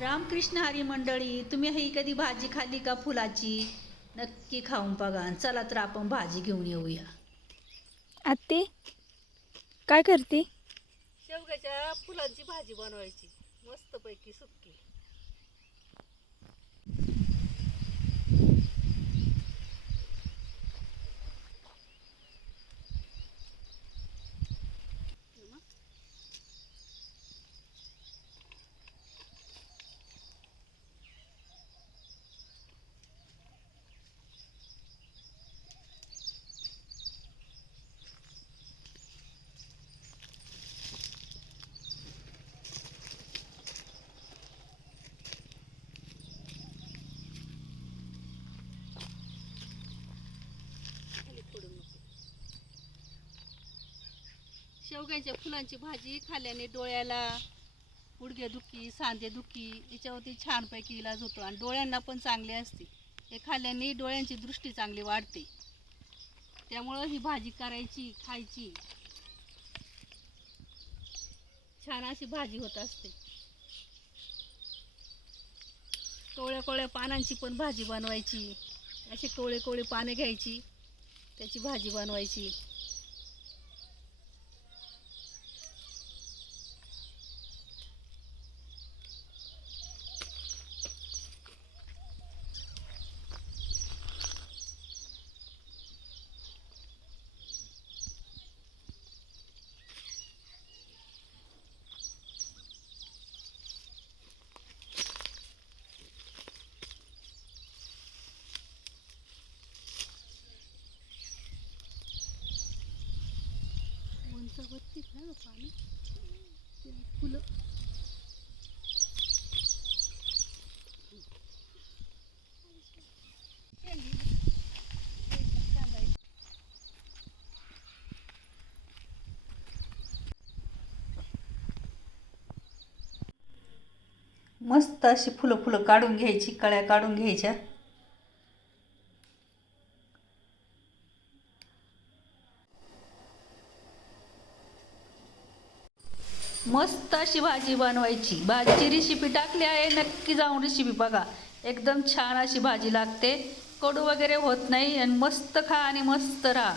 रामकृष्ण हरी मंडळी तुम्ही ही कधी भाजी खाल्ली का फुलाची? नक्की खाऊन बघा चला तर आपण भाजी घेऊन येऊया. आत्ते काय करते? शेवग्याच्या फुलांची भाजी बनवायची. मस्तपैकी सुक्की शेवग्याच्या फुलांची भाजी खाल्ल्याने डोळ्याला गुडघेदुखी सांधेदुखी याच्यावरती छानपैकी इलाज होतो आणि डोळ्यांना पण चांगले असते. हे खाल्ल्याने डोळ्यांची दृष्टी चांगली वाढते. त्यामुळं ही भाजी करायची खायची छान अशी भाजी होत असते. कोवळ्या कोवळ्या पानांची पण भाजी बनवायची. अशी कोवळे कोवळे पाने घ्यायची. त्याची भाजी बनवायची. उंचावरती ना पाणी फुलं मस्त अशी फुलं फुलं काढून घ्यायची कळ्या काढून घ्यायच्या. मस्त अशी भाजी बनवायची. भाजीची रेसिपी टाकली आहे नक्की जाऊन रेसिपी बघा. एकदम छान अशी भाजी लागते. कडू वगैरे होत नाही आणि मस्त खा आणि मस्त राहा.